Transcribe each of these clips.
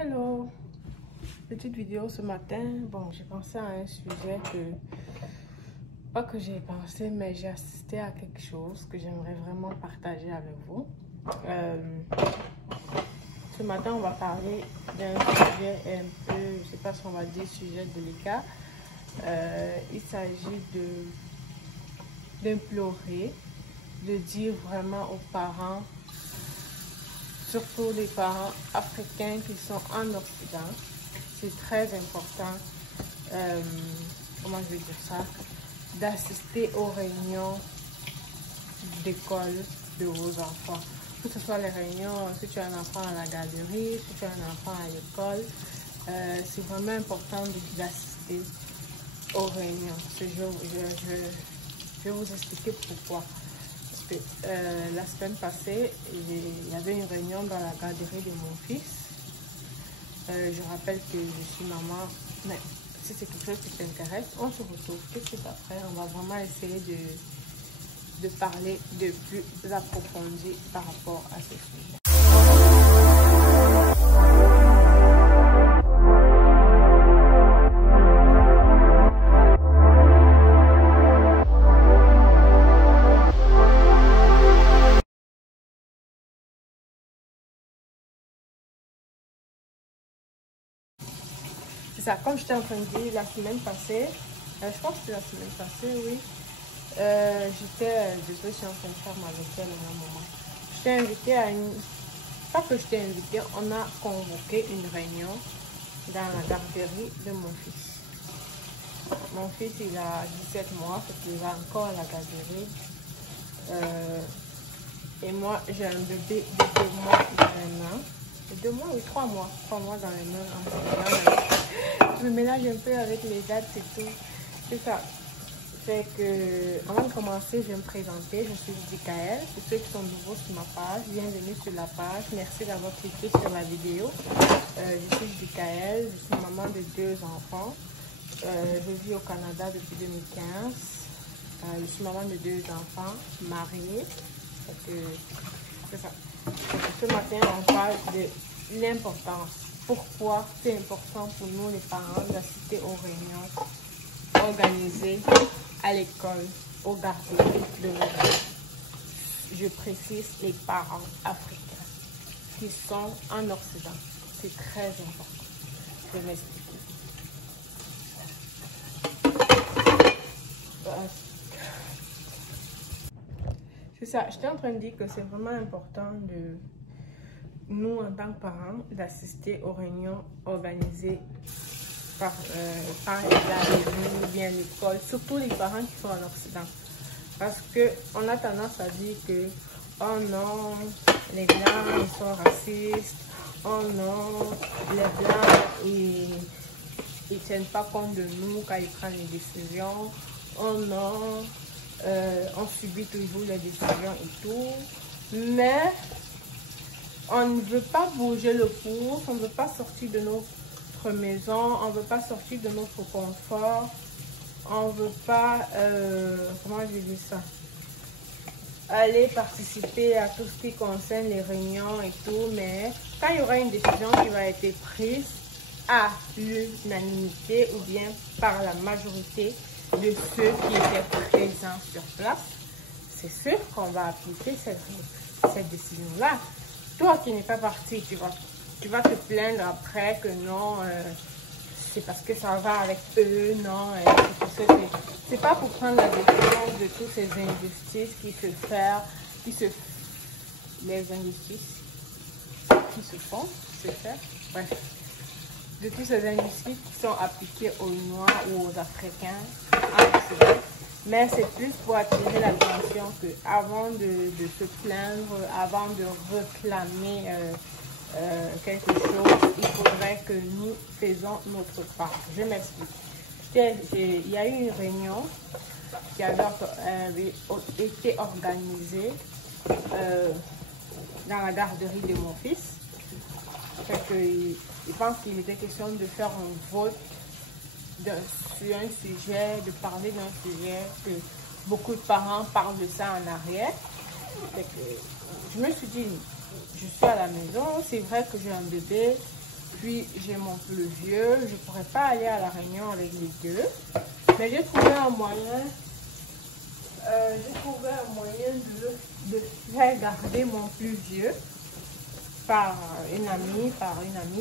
Hello, petite vidéo ce matin. Bon, j'ai pensé à un sujet pas que j'ai pensé, mais j'ai assisté à quelque chose que j'aimerais vraiment partager avec vous. Ce matin, on va parler d'un sujet un peu, je sais pas si on va dire sujet délicat. Il s'agit d'implorer, de dire vraiment aux parents, surtout les parents africains qui sont en Occident, c'est très important, comment je vais dire ça, d'assister aux réunions d'école de vos enfants. Que ce soit les réunions, si tu as un enfant à la garderie, si tu as un enfant à l'école, c'est vraiment important d'assister aux réunions. Je vais vous expliquer pourquoi. Parce que la semaine passée, il y avait une réunion dans la garderie de mon fils. Je rappelle que je suis maman, mais si c'est quelque chose qui t'intéresse, on se retrouve tout de suite après. On va vraiment essayer de parler de plus approfondi par rapport à ce sujet. C'est ça, comme je t'ai en train de dire la semaine passée, je pense que c'est la semaine passée, oui. Désolée, je suis en train de faire ma vaisselle à un moment. Je t'ai invité à une... Pas que je t'ai invité, on a convoqué une réunion dans la garderie de mon fils. Mon fils, il a 17 mois, parce qu'il va encore à la garderie. Et moi, j'ai un bébé de 2 mois dans les mains. 2 mois ou 3 mois. 3 mois dans les mains. Je me mélange un peu avec les dates et tout. C'est ça. Fait que, avant de commencer, je vais me présenter. Je suis Judikaël. Pour ceux qui sont nouveaux sur ma page, bienvenue sur la page. Merci d'avoir cliqué sur la vidéo. Je suis Judikaël. Je suis maman de 2 enfants. Je vis au Canada depuis 2015. Je suis maman de 2 enfants, mariée. C'est ça. Ce matin, on parle de l'importance. Pourquoi c'est important pour nous, les parents, d'assister aux réunions organisées à l'école, aux garderies de l'Occident. Je précise les parents africains qui sont en Occident. C'est très important. Je vais m'expliquer. C'est ça, j'étais en train de dire que c'est vraiment important de nous, en tant que parents, d'assister aux réunions organisées par les garderies ou bien l'école, surtout les parents qui sont en Occident. Parce qu'on a tendance à dire que, oh non, les Blancs, ils sont racistes, oh non, les Blancs, ils ne tiennent pas compte de nous quand ils prennent les décisions, oh non, on subit toujours les décisions et tout, mais on ne veut pas bouger le pouce, on ne veut pas sortir de notre maison, on ne veut pas sortir de notre confort, on ne veut pas, comment je dis ça, aller participer à tout ce qui concerne les réunions et tout, mais quand il y aura une décision qui va être prise à l'unanimité ou bien par la majorité de ceux qui étaient présents sur place, c'est sûr qu'on va appliquer cette décision-là. Toi qui n'es pas parti, tu vas te plaindre après que non, c'est parce que ça va avec eux, non, c'est pas pour prendre la défense de toutes ces injustices les injustices qui se font, bref, de toutes ces injustices qui sont appliquées aux Noirs ou aux Africains en Occident. Mais c'est plus pour attirer l'attention qu'avant de se plaindre, avant de réclamer quelque chose, il faudrait que nous faisons notre part. Je m'explique. Il y a eu une réunion qui avait été organisée dans la garderie de mon fils. Je pense qu'il était question de faire un vote sur un sujet, de parler d'un sujet que beaucoup de parents parlent de ça en arrière. Je me suis dit, je suis à la maison, c'est vrai que j'ai un bébé, Puis j'ai mon plus vieux. Je ne pourrais pas aller à la réunion avec les deux. Mais j'ai trouvé un moyen. De faire garder mon plus vieux par une amie.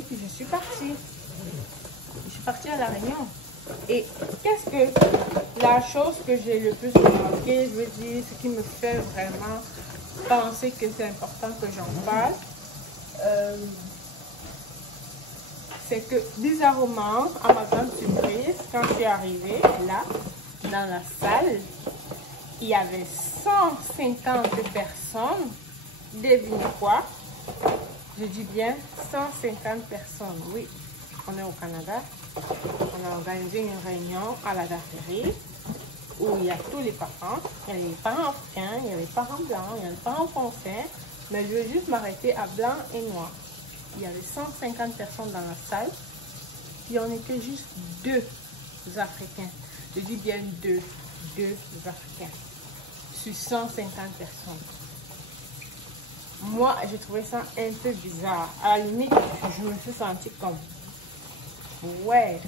Puis je suis partie. Je suis partie à la réunion. Et qu'est-ce que la chose que j'ai le plus remarqué, je veux dire, ce qui me fait vraiment penser que c'est important que j'en parle, c'est que bizarrement, à ma grande surprise, quand je suis arrivée là, dans la salle, il y avait 150 personnes. Devinez quoi? Je dis bien 150 personnes. Oui, on est au Canada. On a organisé une réunion à la Darterie où il y a tous les parents. Il y a les parents africains, il y a les parents blancs, il y a les parents français. Mais je vais juste m'arrêter à blanc et noir. Il y avait 150 personnes dans la salle. Puis on était juste 2 Africains. Je dis bien 2 Africains sur 150 personnes. Moi, j'ai trouvé ça un peu bizarre. À la limite, je me suis sentie comme, ouais,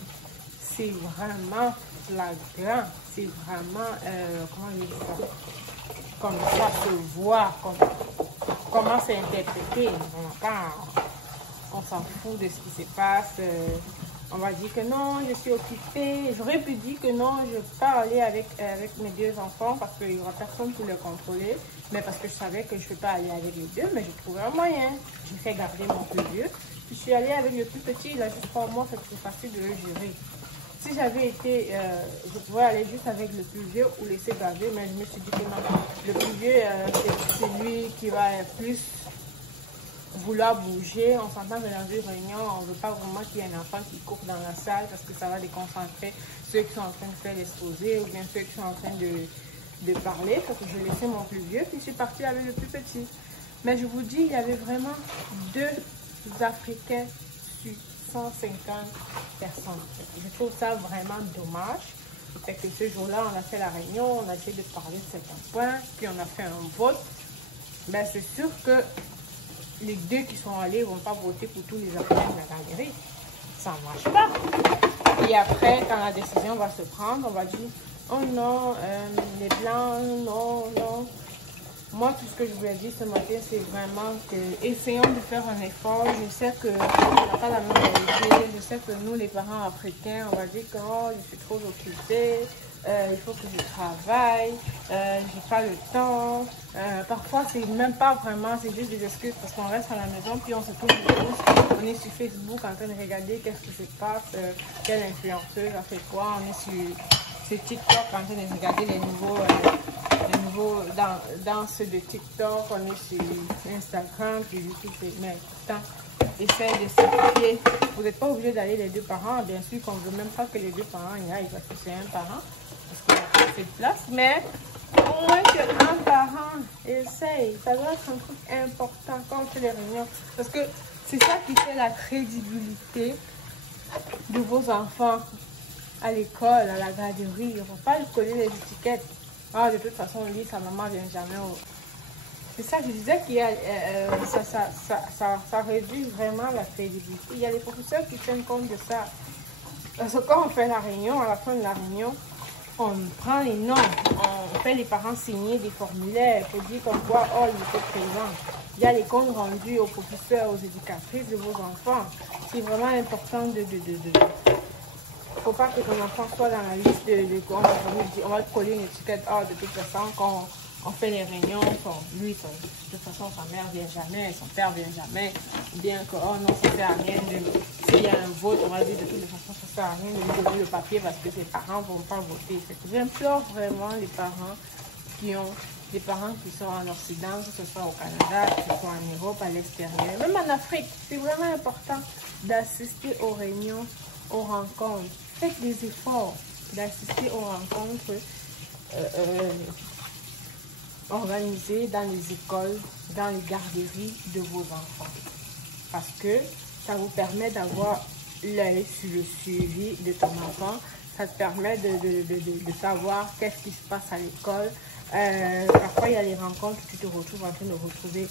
c'est vraiment flagrant. C'est vraiment, comment je dis ça? Comme ça se voit, comment c'est interprété. On s'en fout de ce qui se passe. On va dire que non, je suis occupée. J'aurais pu dire que non, je ne peux pas aller avec mes 2 enfants parce qu'il n'y aura personne pour les contrôler. Mais parce que je savais que je ne peux pas aller avec les 2, mais j'ai trouvé un moyen. J'ai fait garder mon plus vieux. Puis je suis allée avec le plus petit, il a juste 3 mois, c'est plus facile de le gérer. Si j'avais été, je pourrais aller juste avec le plus vieux ou laisser garder, mais je me suis dit que non, le plus vieux, c'est lui qui va plus vouloir bouger. On s'entend que dans une réunion, on ne veut pas vraiment qu'il y ait un enfant qui court dans la salle parce que ça va déconcentrer ceux qui sont en train de faire l'exposé ou bien ceux qui sont en train de parler. Parce que je laissais mon plus vieux, puis je suis partie avec le plus petit. Mais je vous dis, il y avait vraiment 2 Africains sur 150 personnes. Je trouve ça vraiment dommage. C'est que ce jour-là, on a fait la réunion, on a essayé de parler de certains points, puis on a fait un vote. Mais c'est sûr que les 2 qui sont allés ne vont pas voter pour tous les Africains de la galerie. Ça ne marche pas. Et après, quand la décision va se prendre, on va dire, oh non, les Blancs, non, non. Moi, tout ce que je vous ai dit ce matin, c'est vraiment que essayons de faire un effort. Je sais que on n'a pas la même réalité. Je sais que nous, les parents africains, on va dire que oh, je suis trop occupée. Il faut que je travaille, j'ai pas le temps. Parfois, c'est même pas vraiment, c'est juste des excuses parce qu'on reste à la maison puis on se trouve on est sur Facebook en train de regarder qu'est-ce qui se passe, quelle influenceuse a fait quoi. On est sur TikTok en train de regarder les nouveaux danses de TikTok. On est sur Instagram puis YouTube. Mais pourtant, essaye de simplifier. Vous n'êtes pas obligé d'aller les 2 parents. Bien sûr qu'on ne veut même pas que les 2 parents y aillent parce que c'est un parent. Parce qu'il n'y a pas assez de place. Mais au moins qu'un parent essaye. Ça doit être un truc important quand on fait les réunions. Parce que c'est ça qui fait la crédibilité de vos enfants à l'école, à la garderie. On ne va pas lui coller les étiquettes. Ah, de toute façon, on dit sa maman ne vient jamais au... C'est ça que je disais qu'il y a, ça réduit vraiment la crédibilité. Il y a les professeurs qui tiennent compte de ça. Parce que quand on fait la réunion, à la fin de la réunion, on prend les noms, on fait les parents signer des formulaires pour dire comme quoi, oh, il était présent. Il y a les comptes rendus aux professeurs, aux éducatrices de vos enfants. C'est vraiment important de faut pas que ton enfant soit dans la liste de quoi on va coller une étiquette. Oh, de toute façon, quand on fait les réunions, lui, de toute façon, sa mère vient jamais, son père vient jamais. Bien que, oh non, ça sert à rien s'il y a un vote, on va dire de toute façon, ça sert à rien de lui donner le papier parce que ses parents ne vont pas voter. J'implore vraiment les parents qui ont des parents qui sont en Occident, que ce soit au Canada, que ce soit en Europe, à l'extérieur, même en Afrique. C'est vraiment important d'assister aux réunions, aux rencontres. Faites des efforts d'assister aux rencontres organisées dans les écoles, dans les garderies de vos enfants. Parce que ça vous permet d'avoir l'œil sur le suivi de ton enfant. Ça te permet de savoir qu'est-ce qui se passe à l'école. Parfois, il y a les rencontres où tu te retrouves en train de retrouver,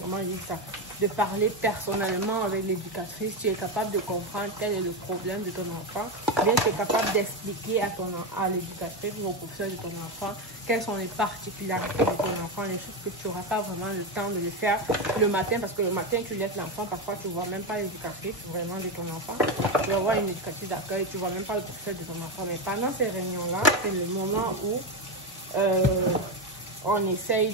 comment dire ça, de parler personnellement avec l'éducatrice. Tu es capable de comprendre quel est le problème de ton enfant. Bien, tu es capable d'expliquer à l'éducatrice ou au professeur de ton enfant quelles sont les particularités de ton enfant, les choses que tu n'auras pas vraiment le temps de le faire le matin. Parce que le matin, tu laisses l'enfant, parfois tu ne vois même pas l'éducatrice vraiment de ton enfant. Tu vas voir une éducatrice d'accueil, tu ne vois même pas le professeur de ton enfant. Mais pendant ces réunions-là, c'est le moment où on essaye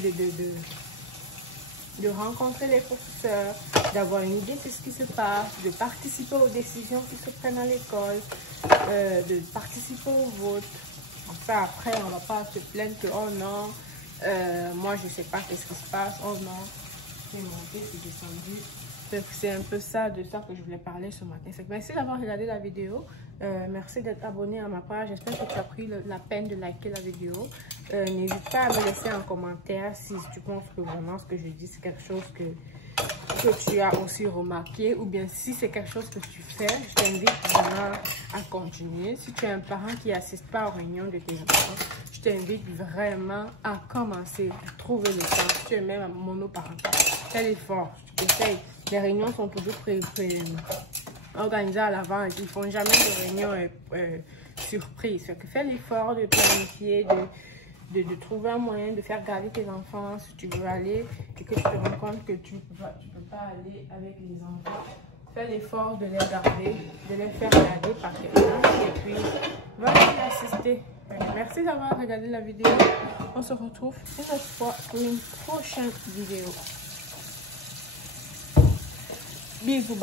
de rencontrer les professeurs, d'avoir une idée de ce qui se passe, de participer aux décisions qui se prennent à l'école, de participer au vote. Enfin, après, on ne va pas se plaindre que, oh non, moi je ne sais pas qu'est-ce qui se passe, oh non, c'est monté, c'est descendu. C'est un peu ça de ça que je voulais parler ce matin. Merci d'avoir regardé la vidéo. Merci d'être abonné à ma page. J'espère que tu as pris la peine de liker la vidéo. N'hésite pas à me laisser un commentaire si tu penses que vraiment ce que je dis c'est quelque chose que tu as aussi remarqué, ou bien si c'est quelque chose que tu fais, je t'invite vraiment à continuer. Si tu es un parent qui n'assiste pas aux réunions de tes enfants, je t'invite vraiment à commencer à trouver le temps. Si tu es même monoparental, fais l'effort, essaye. Les réunions sont toujours organisées à l'avance. Ils ne font jamais de réunions surprises. Fais l'effort de planifier, de trouver un moyen de faire garder tes enfants si tu veux aller et que tu te rends compte que tu peux pas aller avec les enfants. Fais l'effort de les garder, de les faire garder par quelqu'un et puis va les assister. Merci d'avoir regardé la vidéo. On se retrouve une autre fois pour une prochaine vidéo. Bisous.